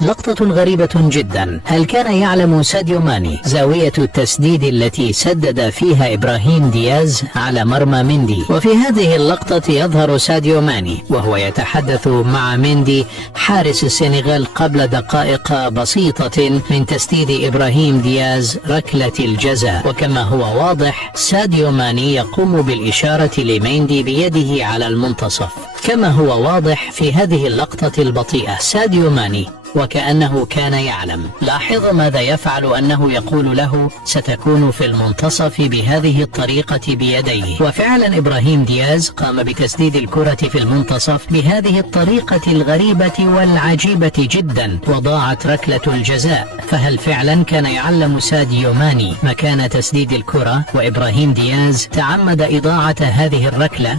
لقطة غريبة جدا. هل كان يعلم ساديو ماني زاوية التسديد التي سدد فيها إبراهيم دياز على مرمى مندي؟ وفي هذه اللقطة يظهر ساديو ماني وهو يتحدث مع مندي حارس السنغال قبل دقائق بسيطة من تسديد إبراهيم دياز ركلة الجزاء. وكما هو واضح ساديو ماني يقوم بالإشارة لمندي بيده على المنتصف. كما هو واضح في هذه اللقطة البطيئة ساديو ماني وكأنه كان يعلم. لاحظ ماذا يفعل، أنه يقول له ستكون في المنتصف بهذه الطريقة بيديه. وفعلا إبراهيم دياز قام بتسديد الكرة في المنتصف بهذه الطريقة الغريبة والعجيبة جدا وضاعت ركلة الجزاء. فهل فعلا كان يعلم ساديو ماني مكان تسديد الكرة وإبراهيم دياز تعمد إضاعة هذه الركلة؟